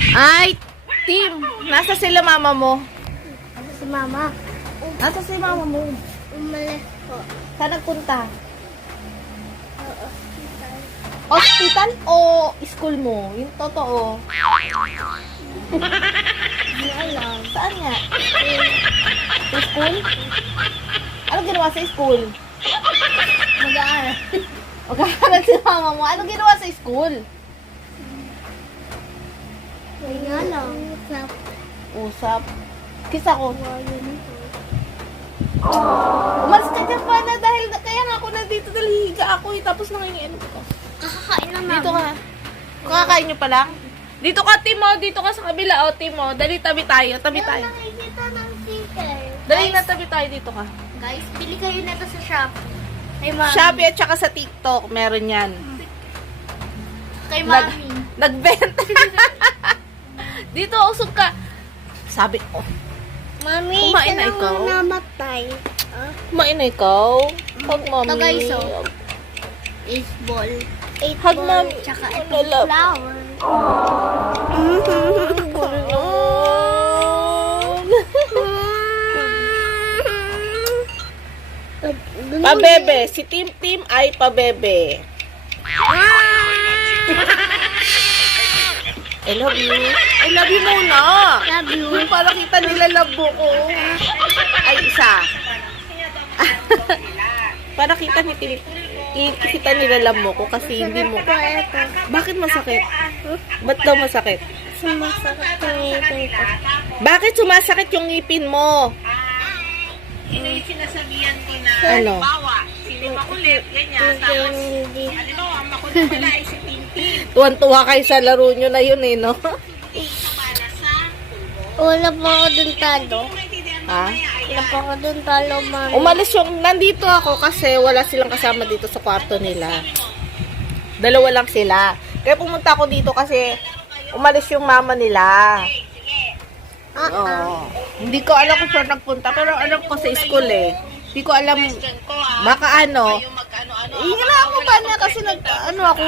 Ay, Tim, nasa sila mama mo? Si Mama. Nasa si mama mo? Umalis po. Saan nagpunta? Oo. Hospital o school mo? Yung totoo. Hindi alam. Saan nga? Sa school? Ano ginawa sa school? Mag-aaral. Magkakaroon si mama mo. Ano ginawa sa school? May nga lang. Usap. Usap. Kiss ako. Wayan po. Umalis ka dyan pa na dahil kaya nga ako nandito dahil higa ako eh. Tapos nanginginom ko. Kakakain lang Dito ka. Kakakain nyo pa lang? Dito ka, Timo. Dito ka sa kabila. O, Timo. Dali, tabi tayo. Tabi tayo. nakikita ng sticker. Dali na, tabi tayo. Dito ka. Guys, bili kayo nito sa Shopee. Kay Mami. Shopee at saka sa TikTok. Meron yan. Kay Mami. Nagbenta. Dito, usog ka. Sabi ko, Mami, kumain na ikaw? namatay. kumain na ikaw. Hug mami. Ito guys, oh. Is ball. 8 Hug ball. mami. Tsaka Ano, itong love? flower. Pabebe. Si Tim Tim ay pabebe. I love you. I love you muna. Love you. Yung para kita nila labo ko. Ay, isa. Para kita ni Tim. Kita nila labo ko kasi hindi mo. Bakit masakit? Ba't daw masakit? Sumasakit yung ngipin ko. Bakit sumasakit yung ngipin mo? Ito yung sinasabihan ko na, Ano? halimbawa, sino makulit, ganyan. Tapos, halimbawa, ang makulit pala ay si Tintin. Tuwan-tuwa kayo sa laro nyo na yun eh, no? Sa para sa tubo. Wala pa ako dun talo. Kung maintindihan mo Ha? mamaya, Wala pa ako dun talo, Mami. Umalis yung, nandito ako kasi wala silang kasama dito sa kwarto nila. Dalawa lang sila. Kaya pumunta ako dito kasi umalis yung mama nila. Oo. Hindi ko alam kung saan nagpunta, pero alam ko sa school eh. Hindi ko alam, question ko baka ano. yung mag-ano-ano. Hindi ako ba na kasi ano ako.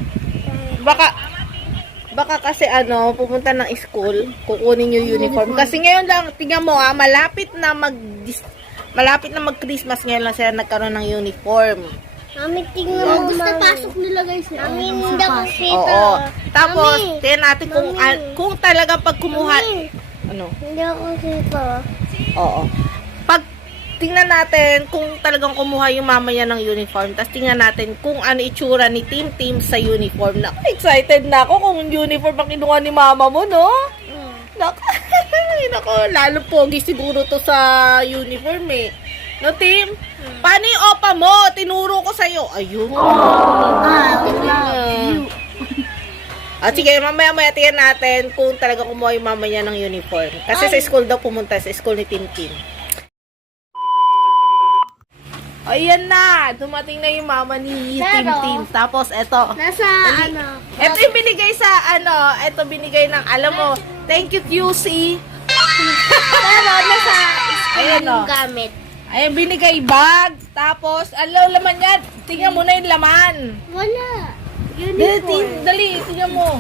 Baka kasi ano, pupunta ng school, kukunin yung uniform. Kasi ngayon lang, tingnan mo malapit na mag-Christmas ngayon lang sila nagkaroon ng uniform. Mami, tingnan mo, Mami. Gusto pasok nila, guys. Mami, hindi ako kita. Oo. Tapos, Mami. tingnan natin kung talagang pag kumuha, Mami. ano? Hindi ako kita. Oo. Pag tingnan natin kung talagang kumuha yung mama niya ng uniform, tapos tingnan natin kung ano itsura ni Tim Tim sa uniform. Naku, excited na ako kung uniform ang kinuha ni mama mo, no? Naku, naku, lalo pogi siguro to sa uniform eh. No, Tim? Paano yung opa mo? Tinuro ko sa'yo. Ayun. At sige, mamaya-maya tingnan natin kung talaga kumuha yung mama niya ng uniform. Kasi sa school daw pumunta, sa school ni Tim Tim. Ayan na! Dumating na yung mama ni Tim Pero, Tim. Tapos, eto. Nasa, ano, Ito yung binigay sa, ito binigay ng, alam mo, thank you, QC. pero nasa Ayan, yung o. gamit. Ayan, binigay bag. Tapos, laman yan. Tingnan mo na yung laman. Wala. Dali, tingnan mo.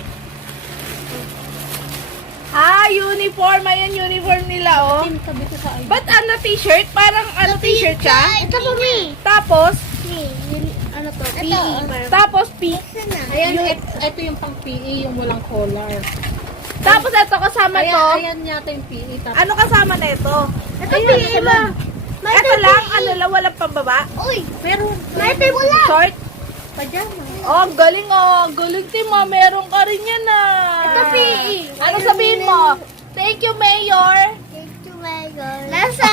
Uniform. Ayan, uniform nila, oh. Ba't ano, t-shirt? Parang ano, t-shirt siya? Ito po, Mi. Tapos, Ano to? PE. tapos, Ayan, ito yung pang PE, yung walang collar. tapos ito kasama Ayan, to. ayan yata yung PE. Tapos, Ano kasama na ito? Ito PE ba? Ito lang, lang, walang pambaba. Uy, meron. may wala. Short. Pajama. Oh, ang galing, oh. Galing, Tim, ah. Meron ka rin yan, ah. Ito PE. Ano sabihin mo? Thank you, Mayor. Thank you, my God. Nasa,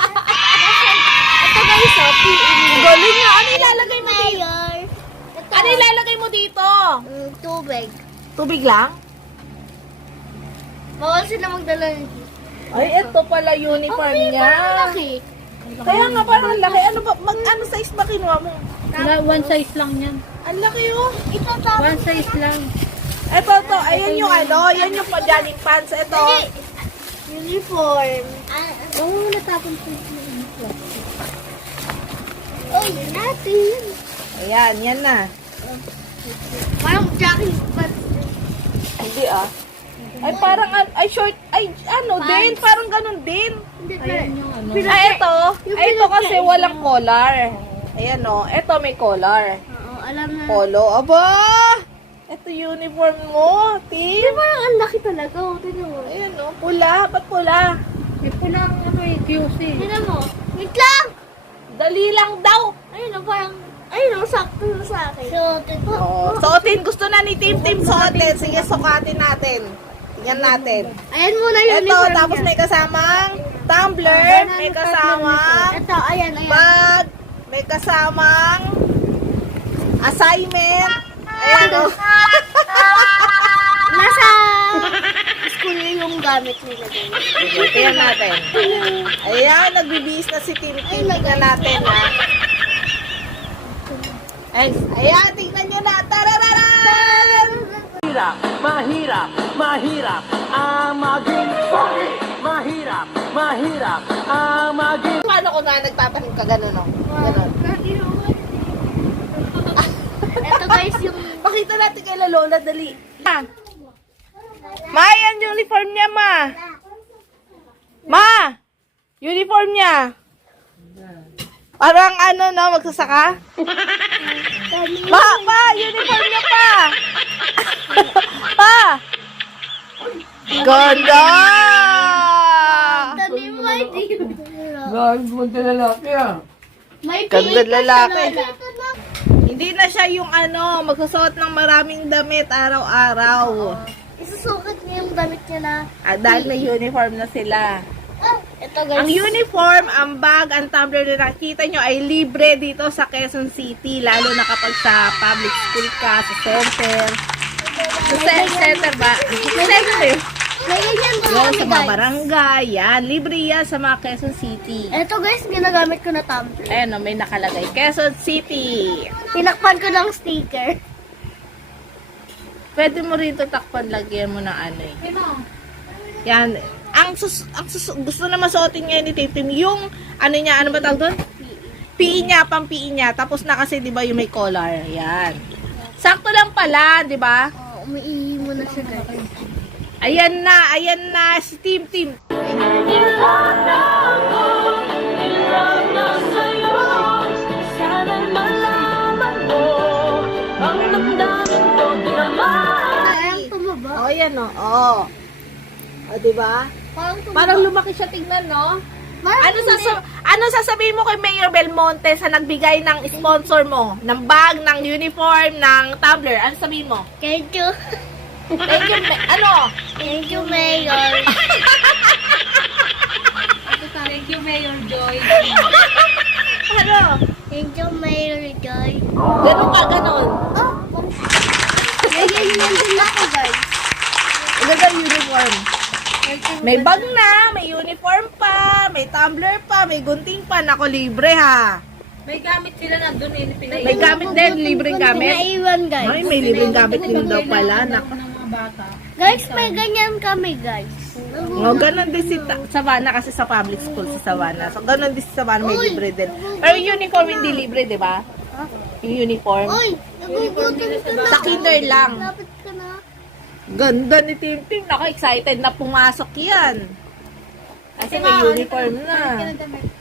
ito guys, oh, PE. Galing nga. Ano ilalagay mo dito? Mayor. Ito. Ano ilalagay mo dito? Tubig. Tubig lang? Bawal sila magdala ng Ay, ito pala uniform niya. laki. Kaya nga parang ang laki. Ano ba? Ano size ba kinuha mo? One size lang yan. Ang laki, oh. Ito tapos. One size lang. Ito, to. Ayan yung yan yung pajaning pants. Ito. Uniform. Oo, natapon ko yung plastic. Uy, natin. Ayan, yan na. Parang jogging pants. Hindi, ah. Ay, parang, ay, short, ay, ano din, parang ganun din. Hindi Ayan yung ano. Ay, ito kasi walang collar. Ayan o, ito may collar. Oo, alam na. Polo, aba! Ito uniform mo, Di team. ba ang laki talaga? Oh, tignan mo. Ayan o, pula, ba't pula? May pulang ano eh, QC. Tignan mo. Wait lang! Dali lang daw. Ayun na parang, ayun na, sakto na sa akin. So, tignan Oh, suotin, gusto na ni Team suotin. Sige, sukatin natin. Tingnan natin. Ayan muna yung Ito, uniform tapos niya. may kasamang tumbler, may kasamang Ito, ayan. bag, may kasamang assignment. Ayan o. Nasa school yung gamit nila din. Tingnan natin. Ayan, nagbibihis na si Team. Tingnan natin, ha. Ayan, tingnan nyo na. Tarararan! Mahirap ang maging pogi. Mahirap ang maging Paano ko na nagtatanim ka ganun, no? Ganun. Ito guys, yung Pakita natin kay La Lola, dali. Ma, yan uniform niya, Ma. Ma, uniform niya. Parang ano, no, magsasaka? Pa, uniform niya pa. Pa. Ganda! tanim mo, din. May Ganda pilit pa lalaki. sa lola. Hindi na siya yung ano, magsusuot ng maraming damit araw-araw. Isusukat niya yung damit niya na. Dahil na uniform na sila. Ito guys. Ang uniform, ang bag, ang tumbler na nakita nyo ay libre dito sa Quezon City. Lalo na kapag sa public school ka, sa center. Sa center ba? Sa center eh. May ganyan daw Yan, kami sa mga guys. barangay. Yan, libre yan sa mga Quezon City. Ito guys, ginagamit ko na tumbler. Ayan o, may nakalagay. Quezon City. Tinakpan ko ng sticker. Pwede mo rito takpan, lagyan mo ng ano eh. Yan. Gusto na masuotin ngayon ni Tim yung ano niya, ano ba tawag doon? PE niya, pang-PE niya. Tapos na kasi, di ba, yung may collar. Yan. Sakto lang pala, di ba? Oh, umiihi mo na siya guys. Ayan na, si Tim. Parang tumaba. O, yan o. O, di ba? Parang tumaba. Parang lumaki siya, tingnan, no? Parang Ano sasabihin mo kay Mayor Belmonte sa nagbigay ng sponsor mo? Ng bag, ng uniform, ng tumbler? Ano sabihin mo? Thank you. Thank you, ano? Thank you, Mayor. Thank you, Mayor Joy. Ano? Thank you, Mayor Joy. Ganun ka, ganun. Oh, ganyan din ako guys. Ang ganda yung uniform. May bag na, may uniform pa, may tumbler pa, may gunting pa. Nako, libre ha. May gamit sila na doon eh. May gamit din, libreng gamit. Naiwan guys. Ay, may libreng gamit din daw pala. Nako. ng mga bata. Guys, may ganyan kami guys. O, ganun din si Savannah kasi sa public school si Savannah. So, ganun din si Savannah, may libre din. Pero yung uniform hindi libre, di ba? Yung uniform. Uy, nagugutom ka na. Sa kinder lang. Lapit ka na. Ganda ni Tim. Naka excited na pumasok yan. Kasi may uniform na.